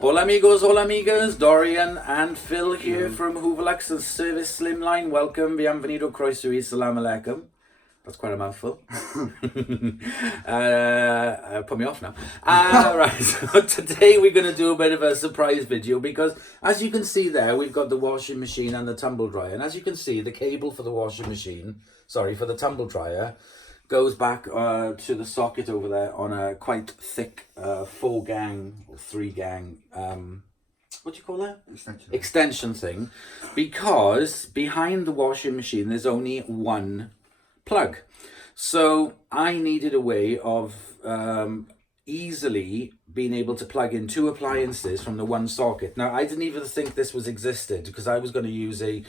Hola amigos, hola amigas, Dorian and Phil here from Hooverlux's Service Slimline. Welcome, bienvenido, croeso y salam alaikum. That's quite a mouthful. Put me off now. Right, so today we're going to do a bit of a surprise video because as you can see there, we've got the washing machine and the tumble dryer. And as you can see, the cable for the washing machine, for the tumble dryer, goes back to the socket over there on a quite thick 4-gang or 3-gang what do you call that? Extension thing, because behind the washing machine there's only one plug. So I needed a way of easily being able to plug in two appliances from the one socket. Now I didn't even think this was existed because I was going to use a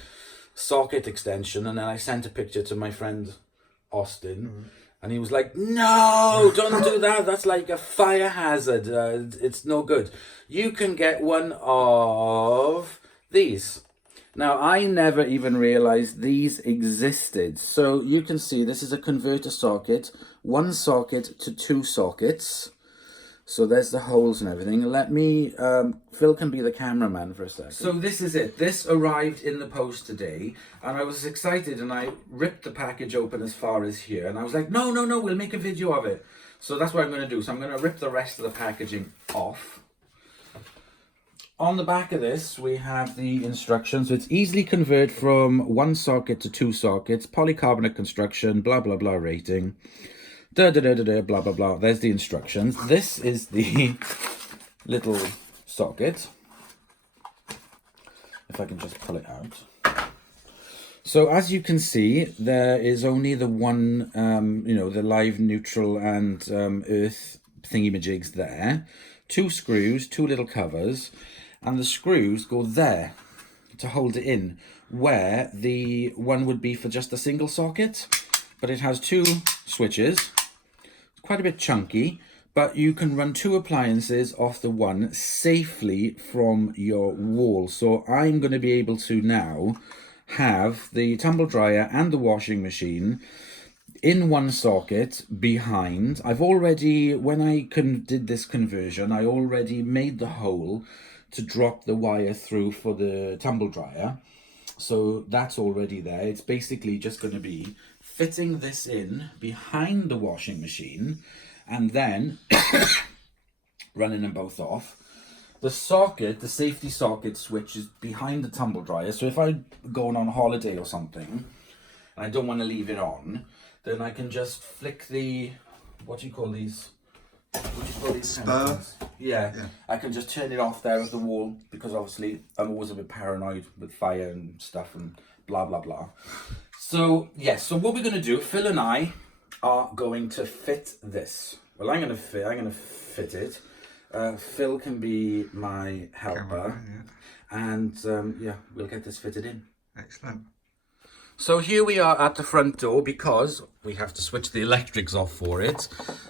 socket extension, and then I sent a picture to my friend Austin, and he was like, no, don't do that, that's like a fire hazard, it's no good. You can get one of these. Now I never even realized these existed. So you can see this is a converter socket, one socket to two sockets. So there's the holes and everything. Let me, Phil can be the cameraman for a second. So this is it. This arrived in the post today, and I was excited, and I ripped the package open as far as here, and I was like, no, we'll make a video of it. So that's what I'm going to do. So I'm going to rip the rest of the packaging off. On the back of this, we have the instructions. So it's easily convert from one socket to two sockets, polycarbonate construction, blah, blah, blah rating. Blah, blah, blah. There's the instructions. This is the little socket. If I can just pull it out. So as you can see, there is only the one, the live, neutral and earth thingy-majigs there. Two screws, two little covers, and the screws go there to hold it in, where the one would be for just a single socket. But it has two switches. Quite a bit chunky, but you can run two appliances off the one safely from your wall. So I'm going to be able to now have the tumble dryer and the washing machine in one socket behind. I've already, when I did this conversion, I already made the hole to drop the wire through for the tumble dryer. So that's already there. It's basically just going to be fitting this in behind the washing machine and then running them both off. The socket, the safety socket switch, is behind the tumble dryer. So if I'm going on holiday or something and I don't want to leave it on, then I can just flick the, what do you call these? Spur? Yeah, I can just turn it off there at the wall, because obviously I'm always a bit paranoid with fire and stuff and blah blah blah. So yes, so what we're going to do, Phil and I are going to fit this. Well, I'm going to fit it. Phil can be my helper, and we'll get this fitted in. Excellent. So here we are at the front door, because we have to switch the electrics off for it.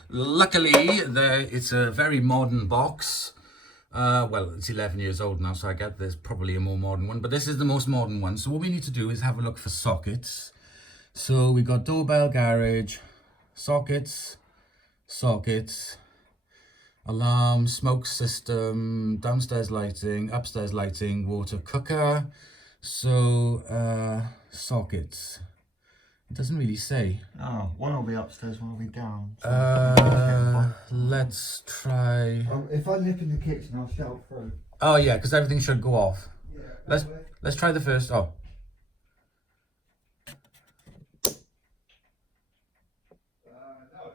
Luckily, it's a very modern box. Well, it's 11 years old now, so I get there's probably a more modern one, but this is the most modern one. So what we need to do is have a look for sockets. So we got doorbell, garage, sockets, alarm, smoke system, downstairs lighting, upstairs lighting, water cooker. So sockets, it doesn't really say. Oh, one will be upstairs, one will be down. Let's try. If I nip in the kitchen, I'll shout through. Oh yeah, because everything should go off. Yeah. Let's try the first. Oh. No.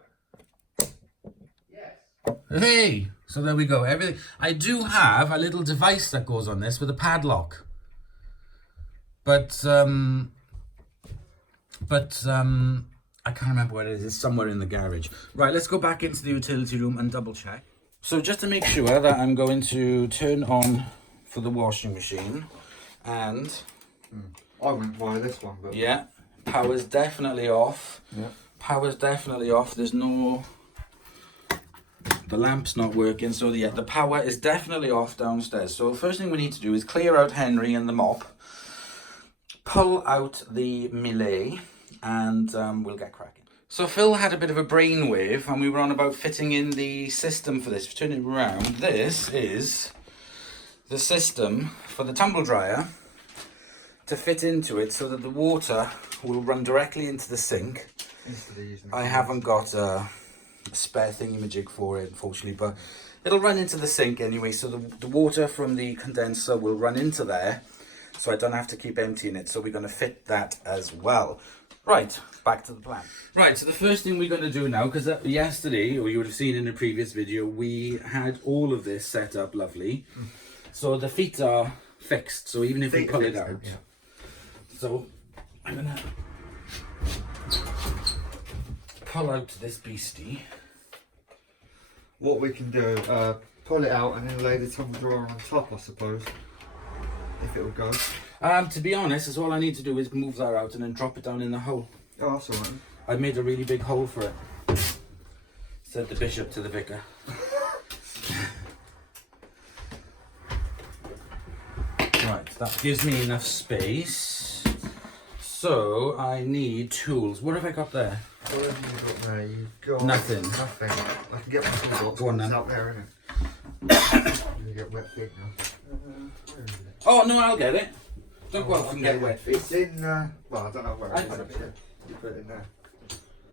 Yes. Hey, so there we go. Everything. I do have a little device that goes on this with a padlock. But I can't remember where it is. It's somewhere in the garage. Right, let's go back into the utility room and double check. So just to make sure that I'm going to turn on for the washing machine, and I went via this one, but yeah, power's definitely off. yeah, Power's definitely off. There's no, the lamp's not working, so the power is definitely off downstairs. So the first thing we need to do is clear out Henry and the mop, pull out the melee, and we'll get cracking. So Phil had a bit of a brainwave, and we were on about fitting in the system for this. Turn it around. This is the system for the tumble dryer to fit into it so that the water will run directly into the sink. I haven't got a spare thingy-majig for it, unfortunately, but it'll run into the sink anyway, so the water from the condenser will run into there, so I don't have to keep emptying it. So we're going to fit that as well. Right, back to the plan. Right, so the first thing we're going to do now, because yesterday, or you would have seen in the previous video, we had all of this set up lovely. So the feet are fixed, so even if we pull it out. Yeah. So I'm going to pull out this beastie. What we can do, pull it out and then lay the tumble dryer on top, I suppose. If it'll go. To be honest, that's all I need to do is move that out and then drop it down in the hole. Oh, that's alright. I made a really big hole for it, said the bishop to the vicar. Right, that gives me enough space. So I need tools. What have I got there? What have you got there? You've got nothing. Nothing. I can get my toolbox. Go on then. It's out there, isn't it? You get wet feet now. Where is it? Oh no, I'll get it. Don't go off and get wet feet. It's in, well, I don't know where it is actually. You put it in there.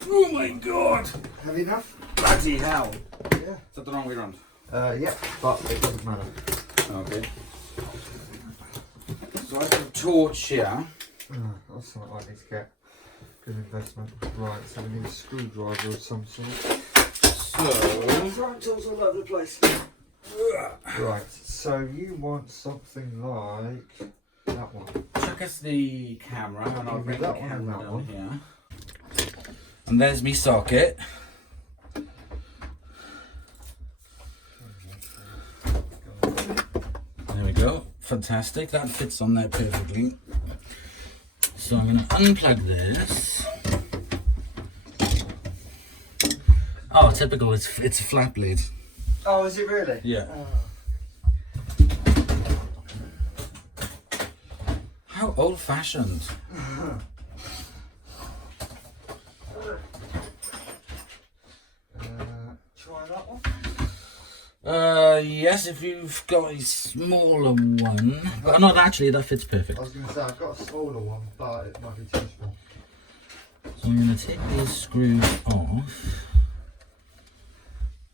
Oh my god! Have you enough? Bloody hell! Yeah. Is that the wrong way around? Yeah, but it doesn't matter. Okay. So I've got a torch here. That's something I need to get. Good investment. Right, so we need a screwdriver of some sort. So... throwing tools all over the place. Right, so you want something like that one. Chuck us the camera and I'll bring the that one and camera that down one. here. And there's me socket. There we go. Fantastic. That fits on there perfectly. So I'm going to unplug this. Oh, typical. It's a flat blade. Oh, is it really? Yeah. How old-fashioned. Try that one. Yes, if you've got a smaller one. But not actually, that fits perfect. I was going to say, I've got a smaller one, but it might be too small. So I'm going to take these screws off.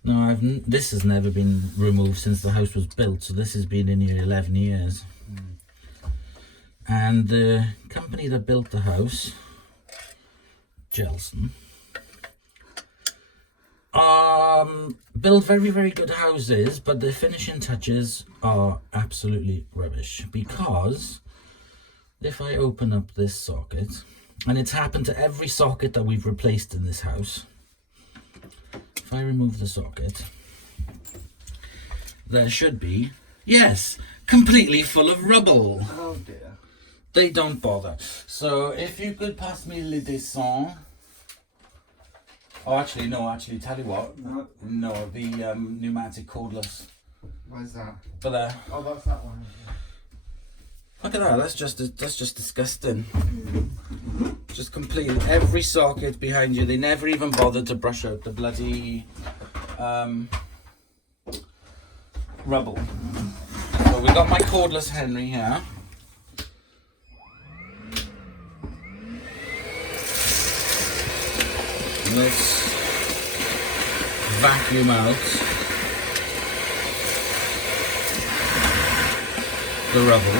Now, this has never been removed since the house was built, so this has been in here 11 years. And the company that built the house, Gelson, build very, very good houses, but the finishing touches are absolutely rubbish. Because if I open up this socket, and it's happened to every socket that we've replaced in this house, if I remove the socket, there should be, yes, completely full of rubble. Oh dear. They don't bother. So if you could pass me le dessin. Oh, actually, tell you what. No, the pneumatic cordless. Where's that? But there. Oh, that's that one. Look at that. That's just disgusting. Just completely every socket behind you. They never even bothered to brush out the bloody rubble. So we got my cordless Henry here. Let's vacuum out the rubble.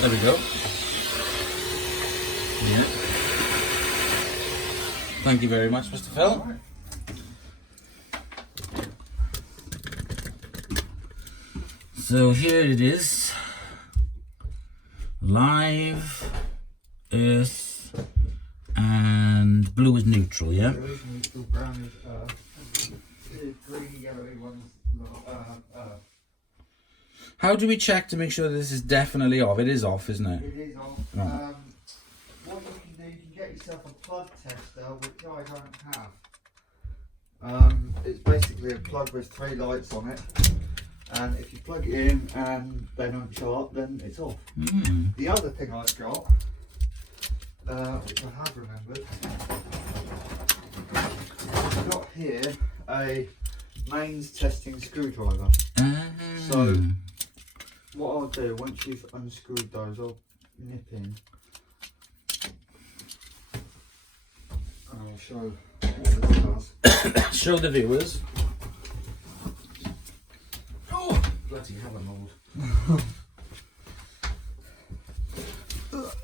There we go. Yeah. Thank you very much, Mr. Phil. So here it is. Live, earth, and blue is neutral, yeah? Blue is neutral, brown is earth. Green, yellowy one's earth. How do we check to make sure this is definitely off? It is off, isn't it? It is off. Right. What you can do, you can get yourself a plug tester, which I don't have. It's basically a plug with 3 lights on it. And if you plug it in and they don't show up, then it's off. The other thing I've got, which I have remembered, I've got here a mains testing screwdriver. So what I'll do, once you've unscrewed those, I'll nip in and I'll show what this does. Show the viewers. Oh, bloody hell, I'm old.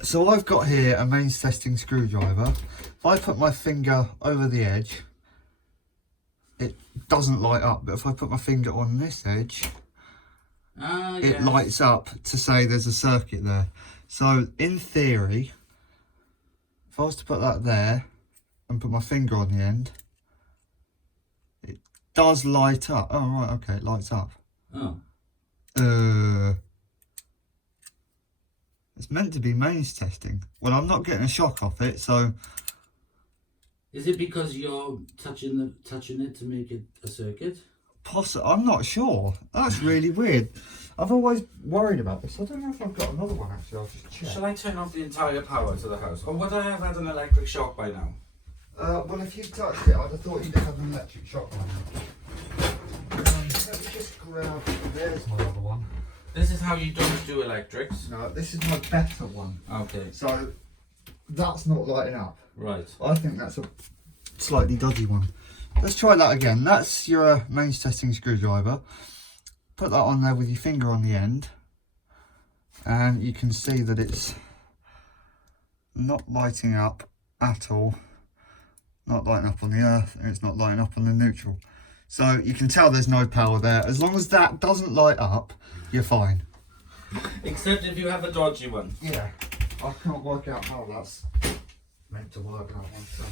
So I've got here a mains testing screwdriver. If I put my finger over the edge, it doesn't light up, but if I put my finger on this edge, it lights up to say there's a circuit there. So in theory, if I was to put that there and put my finger on the end, it does light up. Oh right, okay, it lights up. It's meant to be mains testing. Well, I'm not getting a shock off it, so. Is it because you're touching it to make it a circuit? I'm not sure. That's really weird. I've always worried about this. I don't know if I've got another one actually. I'll just check. Shall I turn off the entire power to the house? Or would I have had an electric shock by now? Well, if you touched it, I'd have thought you'd have an electric shock on it. Let me just grab. There's my other one. This is how you don't do electrics. No, this is my better one. Okay. So that's not lighting up. Right. I think that's a slightly dodgy one. Let's try that again. That's your mains testing screwdriver. Put that on there with your finger on the end, and you can see that it's not lighting up at all. Not lighting up on the earth, and it's not lighting up on the neutral. So you can tell there's no power there. As long as that doesn't light up, you're fine. Except if you have a dodgy one. Yeah, I can't work out how that's meant to work out one, so.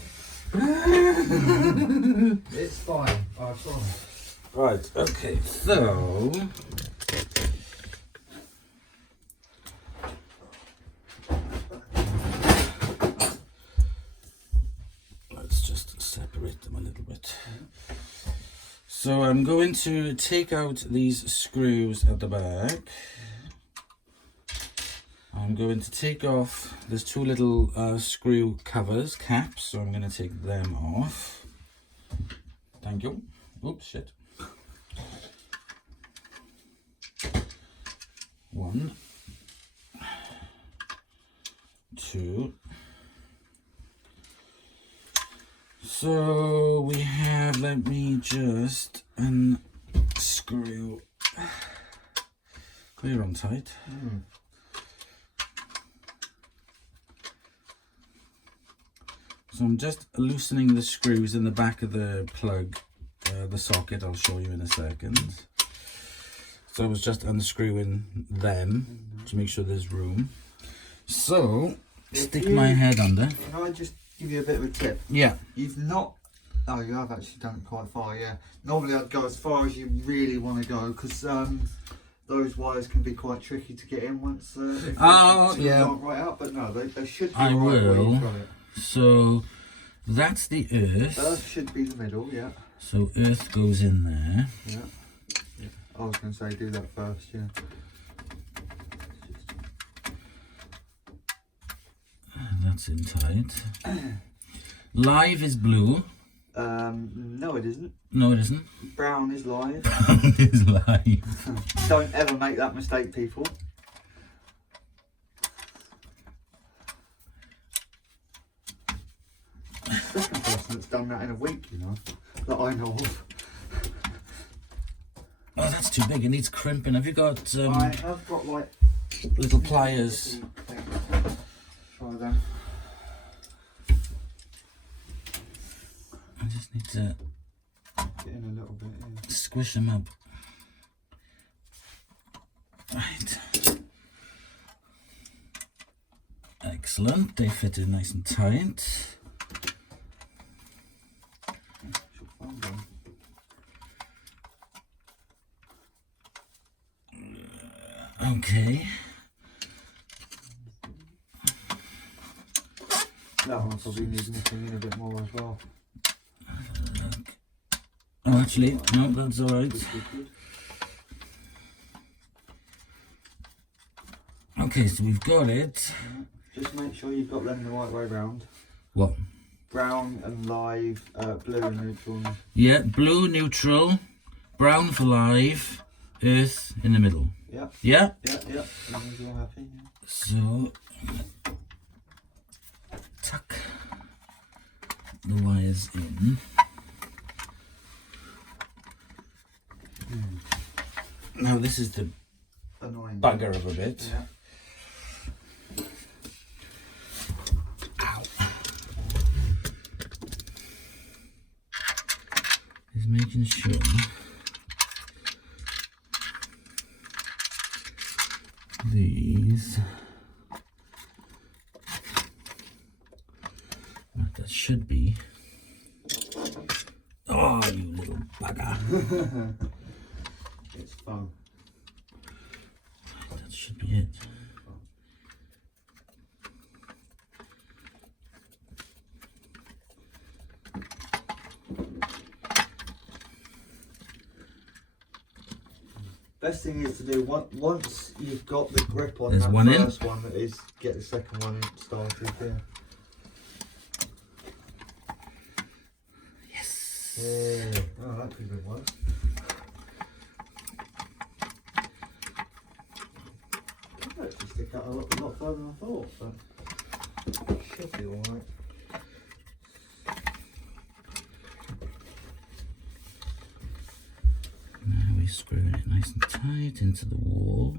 It's fine, I promise. Right, okay, so let's just separate them a little bit. So I'm going to take out these screws at the back. I'm going to take off, there's two little screw covers, caps, so I'm going to take them off. Thank you. Oops, shit. One, two. So we have, let me just unscrew. Clear on tight. So I'm just loosening the screws in the back of the plug, the socket. I'll show you in a second. So I was just unscrewing them to make sure there's room. So stick my head under. Can I just give you a bit of a tip? Yeah. You've not. Oh, you have actually done it quite far. Yeah. Normally I'd go as far as you really want to go because those wires can be quite tricky to get in once. Not right out, but no, they should be. I right will. where you've got it. So that's the earth. Earth should be the middle, yeah. So earth goes in there. Yeah. I was going to say do that first, yeah. That's in tight. Live is blue. No it isn't. No, it isn't. Brown is live. It is live. Don't ever make that mistake, people. Second person that's done that in a week, you know, that I know of. Oh, that's too big. It needs crimping. Have you got I have got like little pliers? Try them. I just need to Get in a little bit, yeah. squish them up. Right. Excellent. They fit in nice and tight. Okay. That one probably needs nipping in a bit more as well. Oh, actually, no, that's all right. Okay, so we've got it. Just make sure you've got them the right way round. What? brown and live, blue and neutral. Yeah, blue neutral, brown for live, earth in the middle. Yeah. Yeah? Yeah, yeah. As long as you're happy. Yeah. So, tuck the wires in. Now this is the Annoying. bugger of a bit. Yeah. Is making sure these, what that should be. Oh, you little bugger. It's fun. That should be it. Best thing is to do once you've got the grip on There's that one in. first one, is get the second one started. Yeah. Yes. Yeah. Oh, that could be one. I'll actually stick out a lot further than I thought, but should be alright. Now we're screwing it nice and tight into the wall.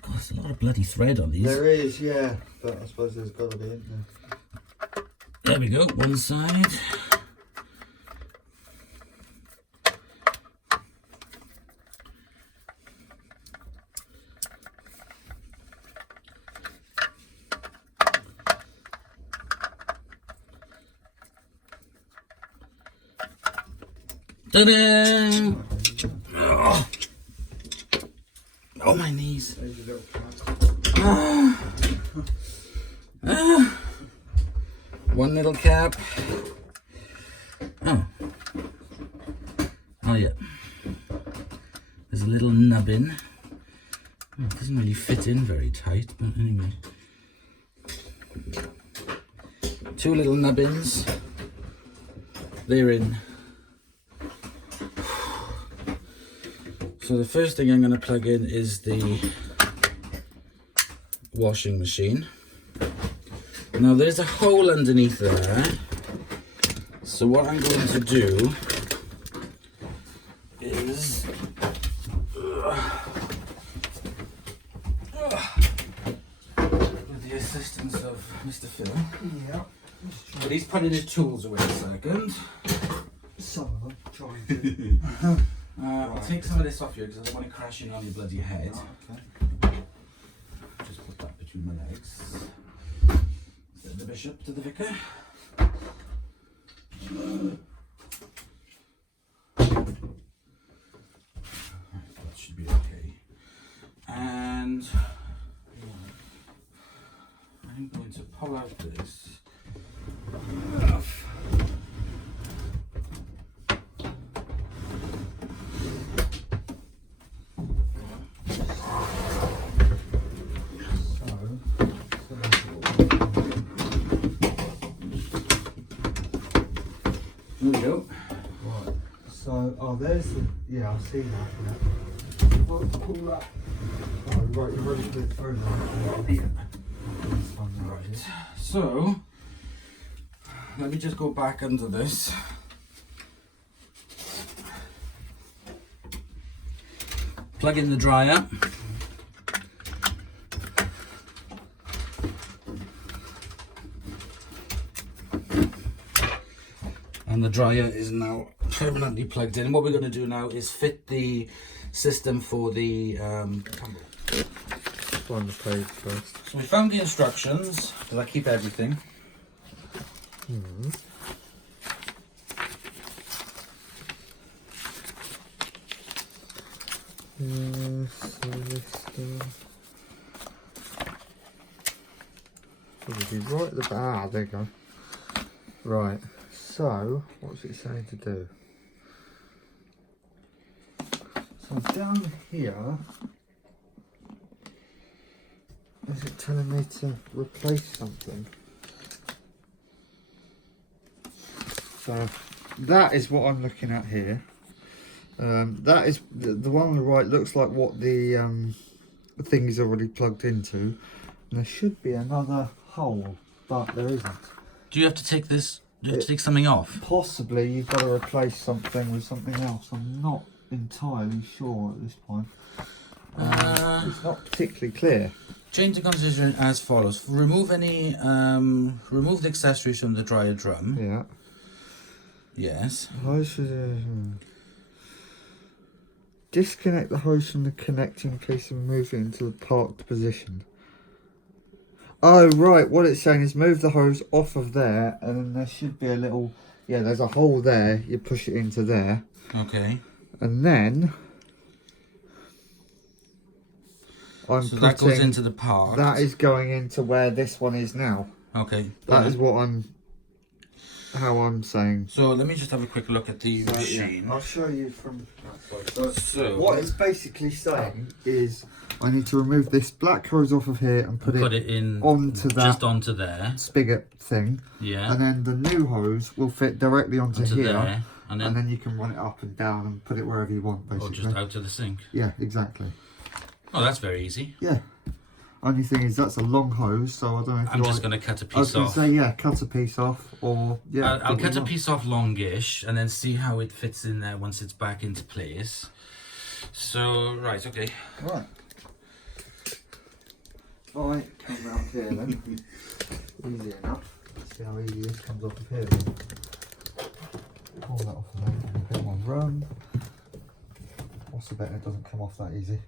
God, there's a lot of bloody thread on these. There is, yeah, but I suppose there's got to be, isn't there? There we go, one side. Ta-da! Oh. Oh, my knees. There's your little cat. One little cap. Oh. Oh, yeah. There's a little nubbin. Oh, it doesn't really fit in very tight, but anyway. Two little nubbins. They're in. So the first thing I'm going to plug in is the washing machine. Now there's a hole underneath there. So what I'm going to do is with the assistance of Mr. Phil. Yeah. But he's putting his tools away a second. Some of them trying to. I'll take some of this off you because I don't want it crashing on your bloody head. Oh, okay. Just put that between my legs. Send the bishop to the vicar. That should be okay. And I'm going to pull out this. There we go. Right. So, oh, there's the. Yeah, I see that. Yeah. Well, pull that. Oh, right, you've already put it through now. Yeah. This one right here. So, let me just go back under this. Plug in the dryer. And the dryer is now permanently plugged in. What we're going to do now is fit the system for the tumble. Find the page first. So we found the instructions, because I keep everything. So this stuff. Should be right at the back. Ah, there you go. Right. So, what's it saying to do? So down here, is it telling me to replace something? So that is what I'm looking at here. That is the one on the right. Looks like what the thing is already plugged into. And there should be another hole, but there isn't. Do you have to take this? Do you have to take something off? Possibly you've got to replace something with something else. I'm not entirely sure at this point. It's not particularly clear. Change the condition as follows: remove any, remove the accessories from the dryer drum. Yeah. Yes. Disconnect the hose from the connecting piece and move it into the parked position. Oh right, what it's saying is move the hose off of there, and then there should be a little, yeah, there's a hole there, you push it into there. Okay. And then So that goes into the park. That is going into where this one is now. Okay. That is what how I'm saying. So let me just have a quick look at the machine. Yeah, I'll show you from that side. So What it's basically saying is I need to remove this black hose off of here and put it in onto that just onto there. spigot thing. Yeah. And then the new hose will fit directly onto here. There, and then you can run it up and down and put it wherever you want, basically. or just out to the sink. Yeah, exactly. Oh, that's very easy. Yeah. Only thing is that's a long hose, so I don't know if I'm just going to cut a piece I was off. going to say, yeah, cut a piece off, or, yeah. I'll cut a piece off longish and then see how it fits in there once it's back into place. So, right, okay. Right. Right, come round here then. Easy enough. Let's see how easy this comes off of here then. Pull that off of there, a bit more run. What's the bet it doesn't come off that easy?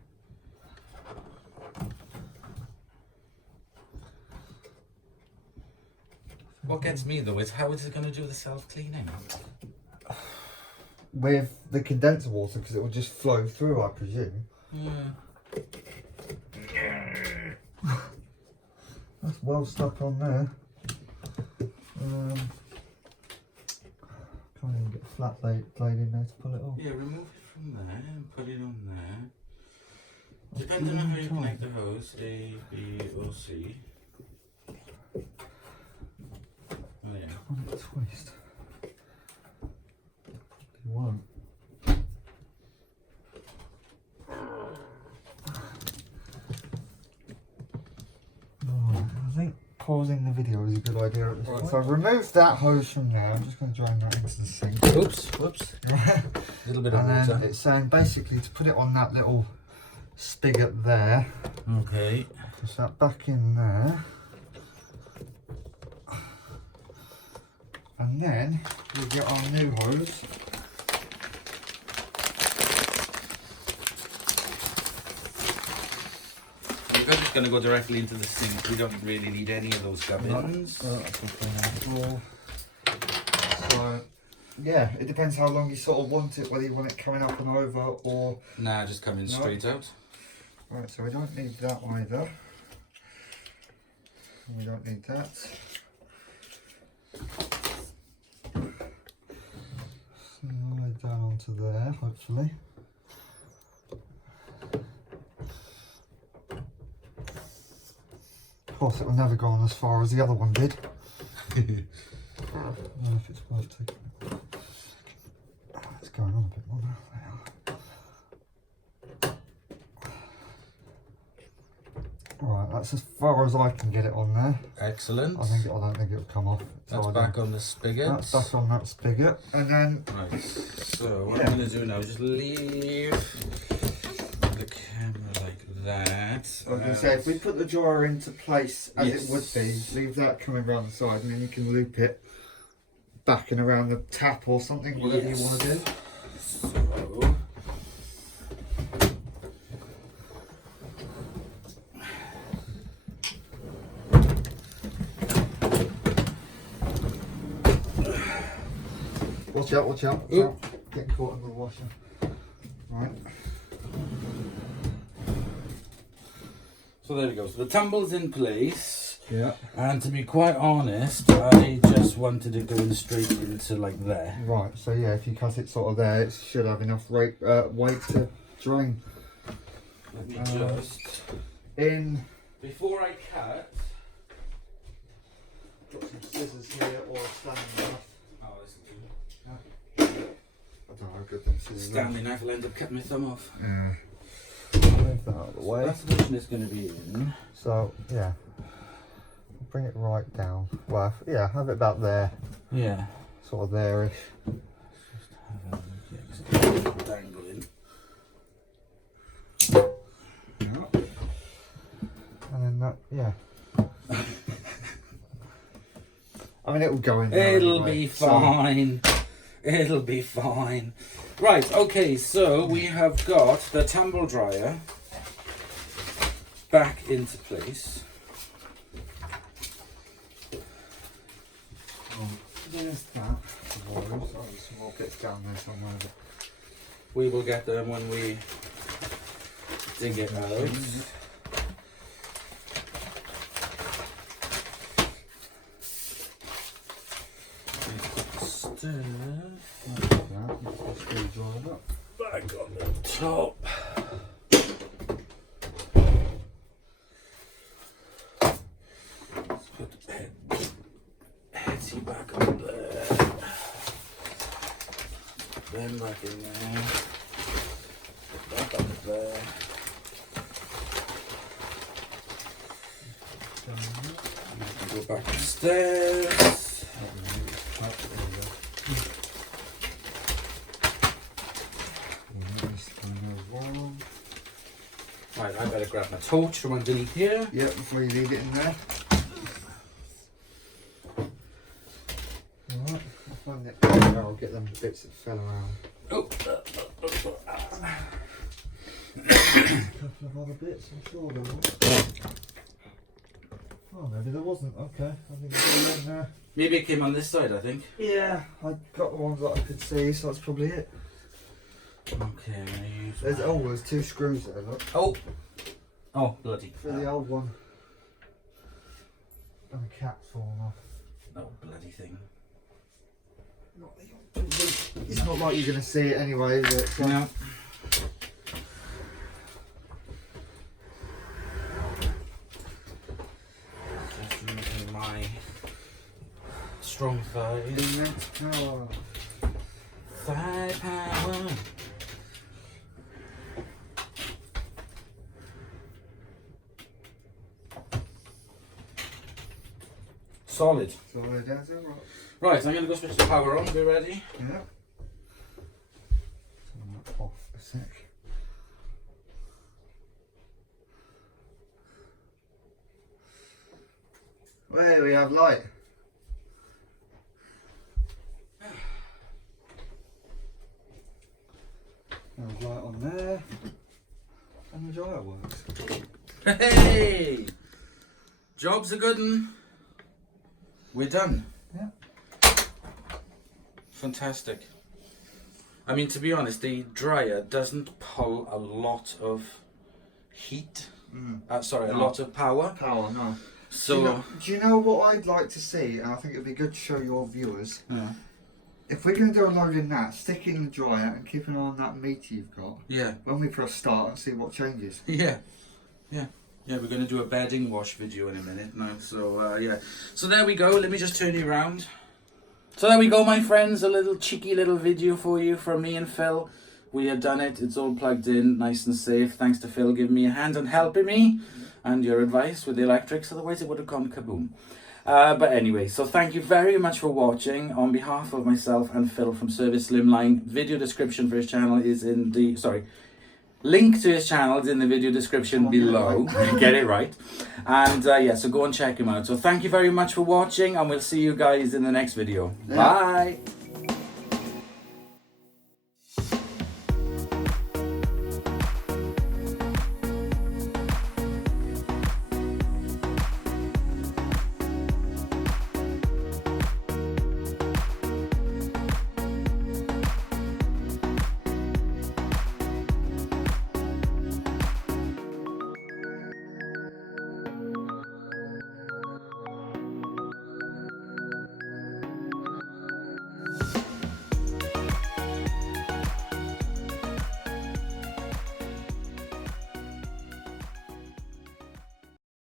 What gets me though is how is it going to do the self-cleaning? With the condenser water, because it will just flow through, I presume. Yeah. That's well stuck on there. Can't even get a flat blade in there to pull it off. Yeah, remove it from there and put it on there. Depending on how you connect the hose, A, B or C. Oh yeah. Come on, twist. Probably won't. I think pausing the video is a good idea at this point. So I've removed that hose from there. I'm just going to drain that into the sink. Oops, whoops. A little bit of And water. then it's saying basically to put it on that little spigot there. Okay. Push that back in there. And then we get our new hose. We're just going to go directly into the sink. We don't really need any of those gubbins. So, yeah, it depends how long you sort of want it, whether you want it coming up and over or... Nah, just coming straight out. Right, so we don't need that either. We don't need that. Slide down onto there, hopefully. Of course, it will never go on as far as the other one did. I don't know if it's worth taking. It's going on a bit more now. Right, that's as far as I can get it on there. Excellent. I don't think it'll come off. That's back on the spigot. That's back on that spigot, and then right. So what I'm going to do now is just leave the camera like that. I was going to say, if we put the dryer into place as Yes. it would be, leave that coming around the side, and then you can loop it back and around the tap or something, whatever you want to do. So Watch out, watch out, watch out. Get caught in the washer. Right. So there we go. So the tumble's in place. Yeah. And to be quite honest, I just wanted it going straight into like there. Right, so yeah, if you cut it sort of there, it should have enough weight to drain. Let me just... In... Before I cut... Got some scissors here or a Stanley knife. Oh, listen to I don't know how good them scissors are. Stanley knife will end up cutting my thumb off. Yeah. Move that out of the way. That's the position it's going to be in. So, yeah. Bring it right down. Well, yeah, have it about there. Yeah. Sort of there-ish. Just have a look. Yeah, 'cause it's dangling. Yeah. And then that, yeah. I mean, it'll go in there It'll anyway, be fine. It'll be fine. Right, okay, so we have got the tumble dryer back into place. There's that. Oh, there's some more bits down there somewhere. We will get them when we dig it out. Back on the top. Let's put the headsy back on there. Then back in there. Put that back there. Go back upstairs. Right, I better grab my torch from underneath here. Yeah, before you leave it in there. Alright, I'll find it. I'll get them bits that fell around. Oh. A couple of other bits, I'm sure there was. Oh, maybe there wasn't. Okay, I think it's all in there. Maybe it came on this side, I think. Yeah, I got the ones that I could see, so that's probably it. Okay, I'm gonna use. There's 2 screws there, look. Oh! Oh, bloody. For the old one. And the cap's fallen off. Oh, bloody thing. It's not like you're going to see it anyway, is it? So No. Just using my strong thighs. Oh. Thigh power. Solid. Solid as a rock. Right, I'm going to go switch the power on. Be ready? Yeah. Turn that off a sec. There we have light. There's light on there. And the dryer works. Hey! Job's a good one. We're done. Yeah. Fantastic. I mean, to be honest, the dryer doesn't pull a lot of heat. Sorry, a lot of power. Power, no. So, do you know what I'd like to see? And I think it'd be good to show your viewers. yeah. If we're going to do a load in that, stick it in the dryer and keep an eye on that meter you've got. Yeah. When we press start and see what changes. Yeah. Yeah. Yeah, we're going to do a bedding wash video in a minute now. So, yeah. So there we go. Let me just turn you around. So there we go, my friends. A little cheeky little video for you from me and Phil. We have done it. It's all plugged in, nice and safe. Thanks to Phil giving me a hand and helping me. And your advice with the electrics. Otherwise it would have gone kaboom. But anyway, so thank you very much for watching. On behalf of myself and Phil from Service Slimline, video description for his channel is in the... Sorry. Link to his channel is in the video description below. Get it right. And yeah, so go and check him out. So thank you very much for watching, and we'll see you guys in the next video. Yeah. Bye.